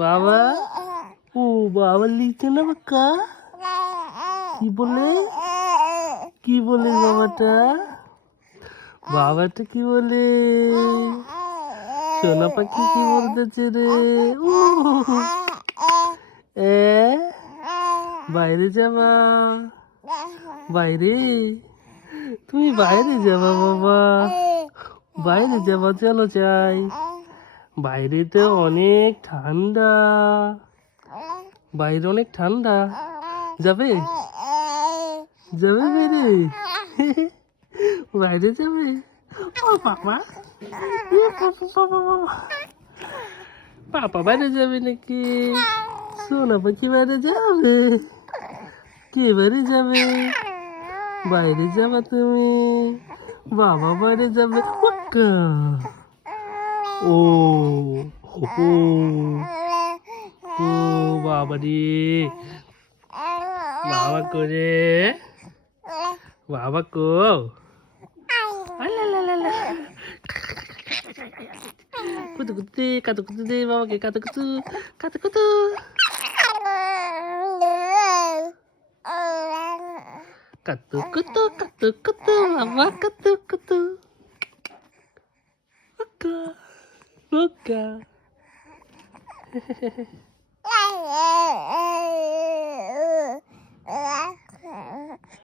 বাবা, ও বাবা লিখছে না বাক্কা। কি বলে, কি বলে বাবাটা? বাবাটা কি বলে? সোনা পাখি কি বলতেছে রে? উ এ বাইরে যাবা? বাইরে? তুমি বাইরে যাবা বাবা? বাইরে যাবা, চলো যাই। বাইরেতে অনেক ঠান্ডা, বাইরে অনেক ঠান্ডা। যাবে? যাবে বাইরে? বাইরে যাবে? ও বাবা, পাপা বাইরে যাবে নাকি? সোনা পাখি বাইরে যাবে? কে বাইরে যাবে? বাইরে যাবা তুমি? বাবা বাইরে যাবে? ও ও ও বাবা রে, বাবা করে, বাবা কো, আলালালালা। কুতু কুতু কাতু কুতু দে বাবাকে, কাতু কুতু, কাতু কুতু। কাতু কুতু, কাতু কুতু, বাবা কাতু কুতু। Oka, oka.